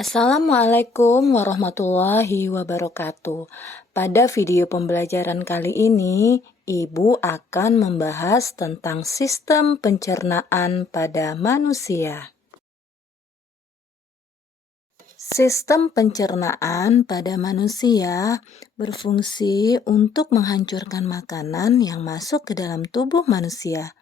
Assalamualaikum warahmatullahi wabarakatuh. Pada video pembelajaran kali ini, Ibu akan membahas tentang sistem pencernaan pada manusia. Sistem pencernaan pada manusia berfungsi untuk menghancurkan makanan yang masuk ke dalam tubuh manusia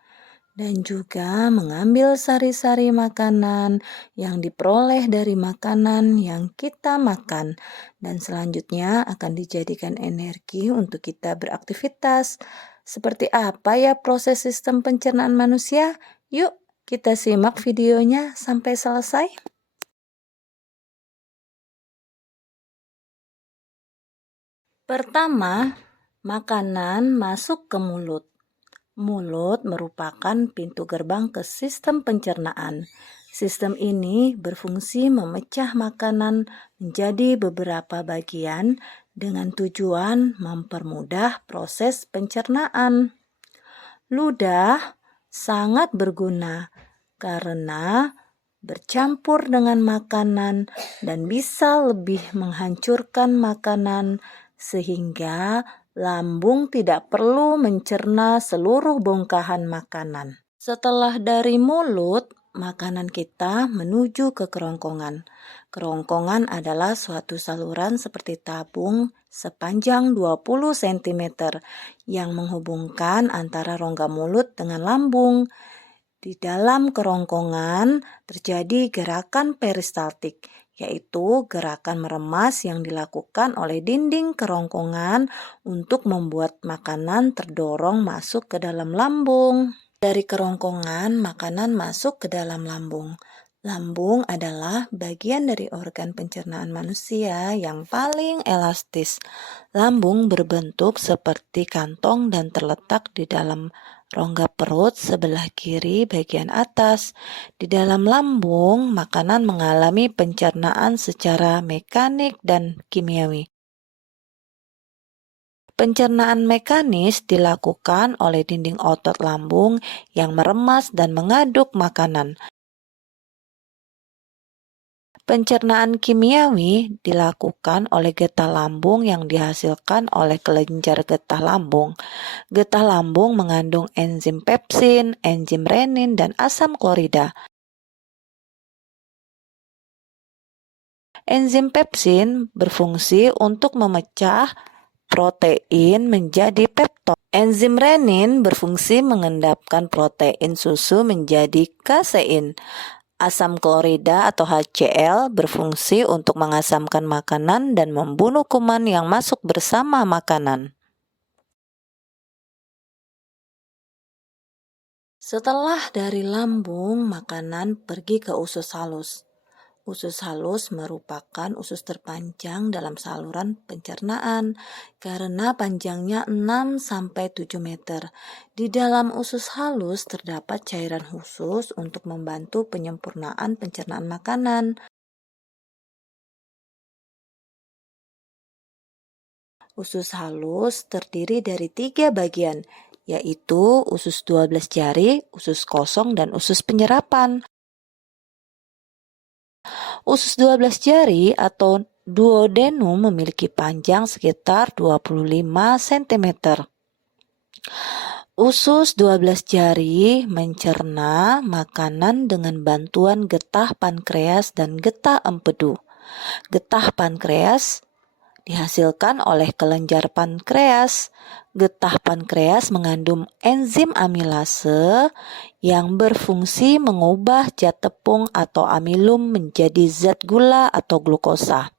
dan juga mengambil sari-sari makanan yang diperoleh dari makanan yang kita makan dan selanjutnya akan dijadikan energi untuk kita beraktivitas. Seperti apa ya proses sistem pencernaan manusia? Yuk kita simak videonya sampai selesai. Pertama, makanan masuk ke mulut. Mulut merupakan pintu gerbang ke sistem pencernaan. Sistem ini berfungsi memecah makanan menjadi beberapa bagian dengan tujuan mempermudah proses pencernaan. Ludah sangat berguna karena bercampur dengan makanan dan bisa lebih menghancurkan makanan sehingga lambung tidak perlu mencerna seluruh bongkahan makanan. Setelah dari mulut, makanan kita menuju ke kerongkongan. Kerongkongan adalah suatu saluran seperti tabung sepanjang 20 cm yang menghubungkan antara rongga mulut dengan lambung. Di dalam kerongkongan terjadi gerakan peristaltik, yaitu gerakan meremas yang dilakukan oleh dinding kerongkongan untuk membuat makanan terdorong masuk ke dalam lambung. Dari kerongkongan, makanan masuk ke dalam lambung. Lambung adalah bagian dari organ pencernaan manusia yang paling elastis. Lambung berbentuk seperti kantong dan terletak di dalam rongga perut sebelah kiri bagian atas. Di dalam lambung, makanan mengalami pencernaan secara mekanik dan kimiawi. Pencernaan mekanis dilakukan oleh dinding otot lambung yang meremas dan mengaduk makanan. Pencernaan kimiawi dilakukan oleh getah lambung yang dihasilkan oleh kelenjar getah lambung. Getah lambung mengandung enzim pepsin, enzim renin, dan asam klorida. Enzim pepsin berfungsi untuk memecah protein menjadi pepton. Enzim renin berfungsi mengendapkan protein susu menjadi kasein. Asam klorida atau HCl berfungsi untuk mengasamkan makanan dan membunuh kuman yang masuk bersama makanan. Setelah dari lambung, makanan pergi ke usus halus. Usus halus merupakan usus terpanjang dalam saluran pencernaan karena panjangnya 6-7 meter. Di dalam usus halus terdapat cairan khusus untuk membantu penyempurnaan pencernaan makanan. Usus halus terdiri dari 3 bagian, yaitu usus 12 jari, usus kosong, dan usus penyerapan. Usus 12 jari atau duodenum memiliki panjang sekitar 25 cm. Usus 12 jari mencerna makanan dengan bantuan getah pankreas dan getah empedu. Getah pankreas dihasilkan oleh kelenjar pankreas. Getah pankreas mengandung enzim amilase yang berfungsi mengubah zat tepung atau amilum menjadi zat gula atau glukosa.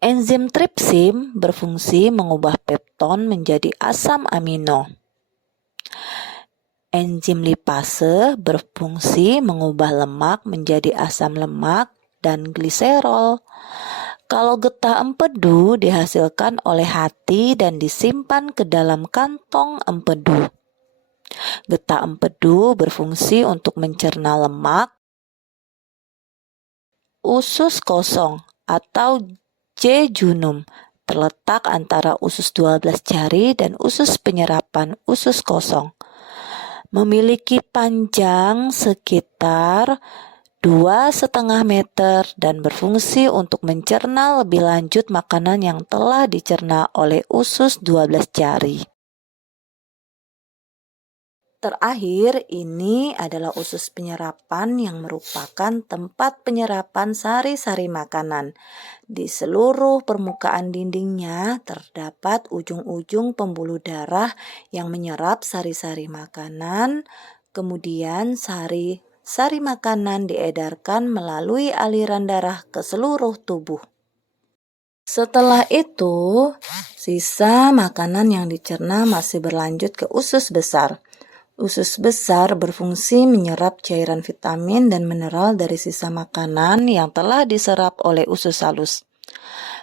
Enzim tripsin berfungsi mengubah pepton menjadi asam amino. Enzim lipase berfungsi mengubah lemak menjadi asam lemak dan gliserol. Kalau getah empedu dihasilkan oleh hati dan disimpan ke dalam kantong empedu. Getah empedu berfungsi untuk mencerna lemak. Usus kosong atau jejunum terletak antara usus 12 jari dan usus penyerapan usus kosong. Memiliki panjang sekitar 2,5 meter dan berfungsi untuk mencerna lebih lanjut makanan yang telah dicerna oleh usus 12 jari. Terakhir, ini adalah usus penyerapan yang merupakan tempat penyerapan sari-sari makanan. Di seluruh permukaan dindingnya terdapat ujung-ujung pembuluh darah yang menyerap sari-sari makanan. Kemudian sari makanan diedarkan melalui aliran darah ke seluruh tubuh. Setelah itu, sisa makanan yang dicerna masih berlanjut ke usus besar. Usus besar berfungsi menyerap cairan vitamin dan mineral dari sisa makanan yang telah diserap oleh usus halus.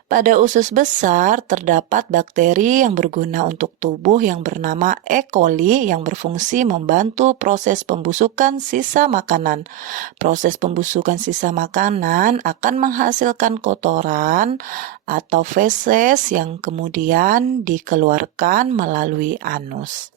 Pada usus besar terdapat bakteri yang berguna untuk tubuh yang bernama E. coli yang berfungsi membantu proses pembusukan sisa makanan. Proses pembusukan sisa makanan akan menghasilkan kotoran atau feses yang kemudian dikeluarkan melalui anus.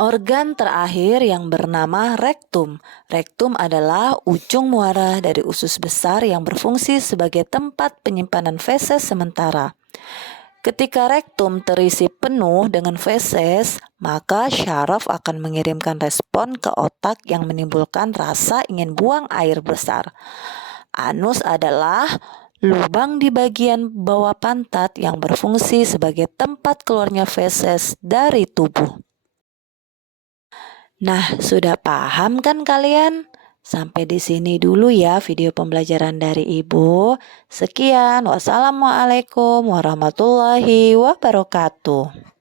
Organ terakhir yang bernama rektum. Rektum adalah ujung muara dari usus besar yang berfungsi sebagai tempat penyimpanan feses sementara. Ketika rektum terisi penuh dengan feses, maka syaraf akan mengirimkan respon ke otak yang menimbulkan rasa ingin buang air besar. Anus adalah lubang di bagian bawah pantat yang berfungsi sebagai tempat keluarnya feses dari tubuh. Nah, sudah paham kan kalian? Sampai di sini dulu ya video pembelajaran dari Ibu. Sekian, wassalamualaikum warahmatullahi wabarakatuh.